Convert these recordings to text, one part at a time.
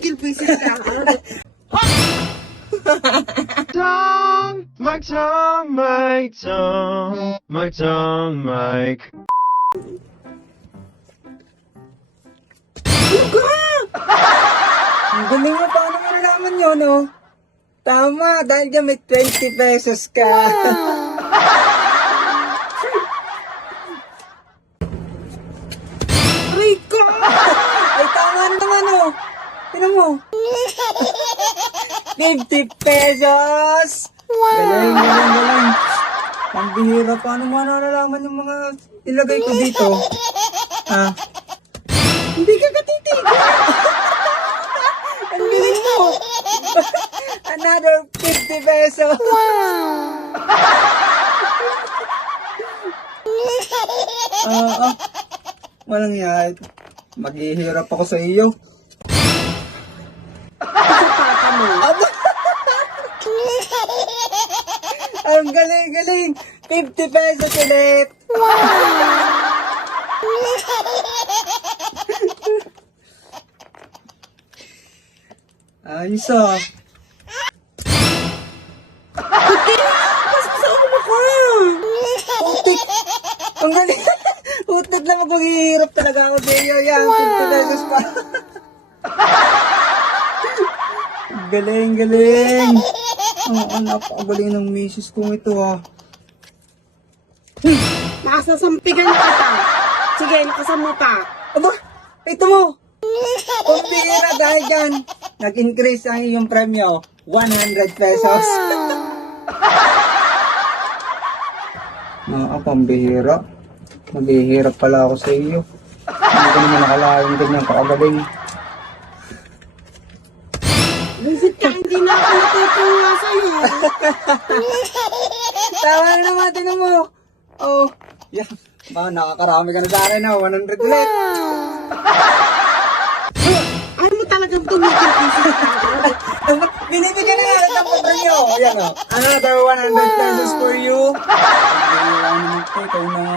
tumigil pieces ka. My tongue, Mike. Ang galing mo, paano mo nalaman yun, no? Tama, dahil dyan may 20 pesos ka. Rico! Ay, tama na naman, oh. Tignan mo. 50 pesos! Galing, galing, galing. Ang bihira, paano mo nalalaman yung mga ilagay ko dito? Ha? Hindi ka katitigil. Ang galing mo! Another 50 pesos! Walang yan. Maghihirap ako sa iyo. Sa papa mo. Aba! Ang galing, galing! 50 pesos ulit! Ayos ah. Pasok sa ulo ko. Utik! Ang galing! Utik na maghihirap talaga ako sa iyo. Yan, 50 pesos pa. Galing, galing! Oo, napakagaling ng misis kong ito ah. Nakasasampigan na kita. Sige, nakasama pa. Aba, ito mo! Pambihira dahil dyan, nag-increase ang iyong premyo, 100 pesos. Pambihira. Maghihirap pala ako sa iyo. Hindi ko naman nakalaing ganyan kakagaling. Visit ka, hindi na ako natutuwa sa'yo. Tama na naman, tinan mo. Oh, yan. Ba, nakakarami ka na sa akin na, 100 ulit. Ayaw mo talagang tumigil pieces ka. Binibigyan na natin ang premyo. Ayan o, another 100 pesos for you. Pambihira naman po, ikaw na.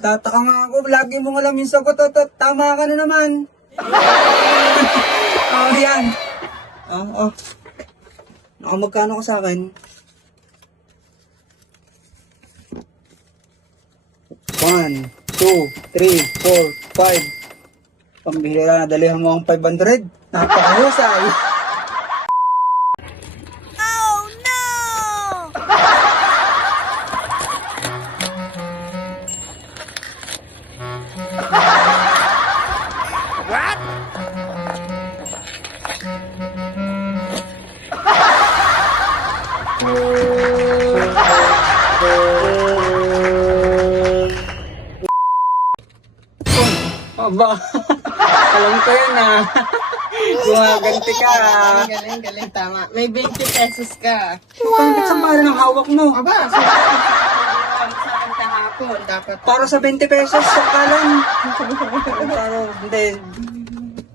Tataka nga ako, lagi mong alam yung sagot. Tama ka na naman. Oh, yan. Oh. Nakamagkano ka sa akin? 1, 2, 3, 4, 5. Pambihira na, dalihan mo ang 500. Napakahusay. Aba, alam ko yun ah. Gumaganti ka ah. Galing, tama. May 20 pesos ka. Bakit sa para ng hawak mo? Aba, sa akin kahapon, dapat. Para sa 20 pesos sa kalan. Pero, hindi.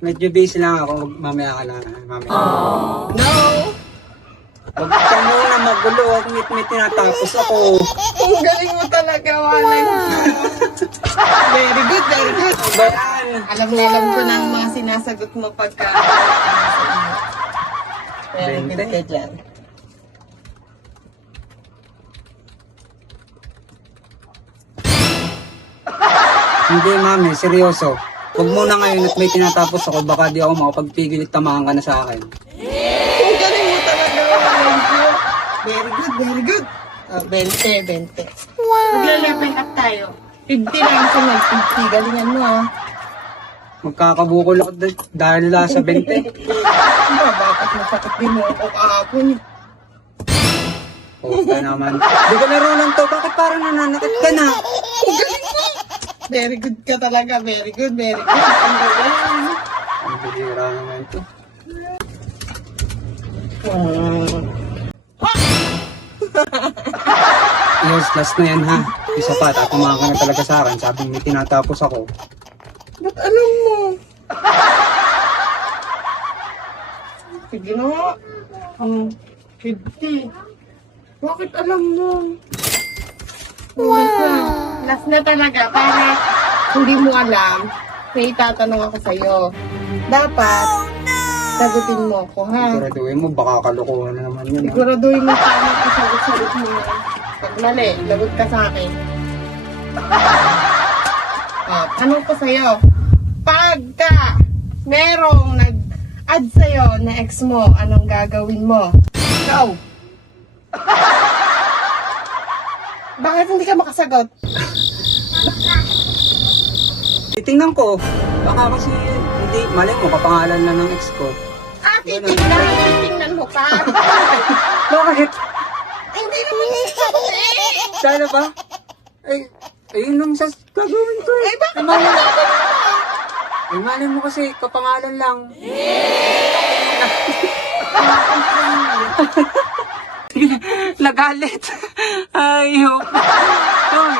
Medyo busy lang ako. Mamaya ka lang. Mamaya. No! Huwag ka muna magulo. Huwag ngit-ngit tinatapos ako. Ang galing mo talaga, walay. Very good, very good. Ba yan? Alam ko na ang mga sinasagot mo pagka... Very good, good lang. Hindi mami, seryoso. Huwag muna ngayon at may tinatapos ako. Baka di ako makapagpigil at tamaan ka na sa akin. Ang galing mo talaga, walay. Very good, very good. 20. Magla-level up tayo. 50 lang sunod, 50. Galingan mo ah. Magkakabukol ako dahil sa 20. Bakit masakit din mo ako kahapon? Puta naman. Di ka naroon to. Bakit parang nananakit ka na? Ang galing mo! Very good ka talaga. Very good, very good. Ang galing. Ang bihira naman ito. Yes, last na yan ha. Isa pa, tatamaan ka na talaga sa akin. Sabi may tinatapos ako. Ba't alam mo? Sige na nga. 50. Bakit alam mo? Wow! Last na talaga para hindi mo alam. May itatanong ako sa'yo. dapat, sagutin mo ako, ha? Siguraduhin mo, baka kalokohan na naman yun. Ha? Siguraduhin mo tama ka sagot-sagot mo yan. Pag mali, lagot ka sa akin. Tanong ko sa'yo, pagka merong nag-add sa'yo na ex mo, anong gagawin mo? Go! Bakit hindi ka makasagot? Titingnan ko, baka kasi hindi, mali mo, kapangalan na ng ex ko. Titingnan mo pa. Bakit? Hindi naman sasagot eh. Sana ba? Ayun lang sa gagawin ko eh. Bakit Malay- ba gagawin mo? malay mo kasi, kapangalan lang. Nagalit. Ayok. Uy,